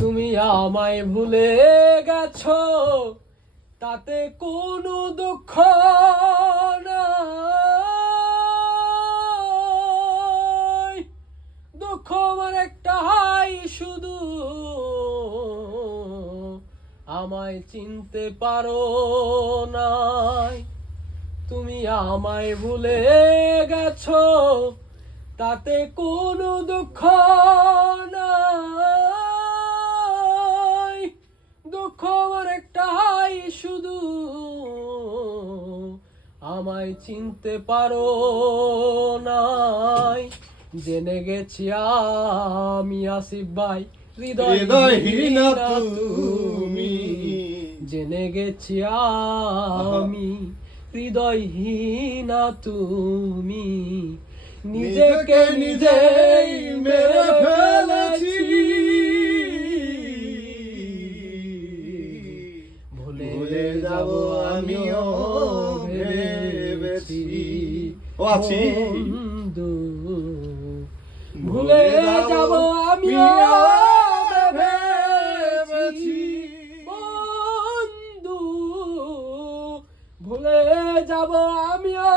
তুমি আমায় ভুলে গেছো, তাতে কোনো দুঃখ নাই। দুঃখ আমার একটাই শুধু, আমায় চিনতে পারো নাই। তুমি আমায় ভুলে গেছো, তাতে কোনো দুঃখ নাই। দুঃখ আমার একটাই শুধু, আমায় চিনতে পারো নাই। জেনে গেছি আমি আসিফ ভাই, হৃদয়হীন তুমি। জেনে গেছি আমি হৃদয়হীন তুমি। নিজেকে নিজেই মেরে ফেলেছি, ভুলে যাব আমিও ভেবেছি। ও আছি বন্ধু, ভুলে যাব আমিও ভেবেছি। বন্ধু, ভুলে যাব আমিও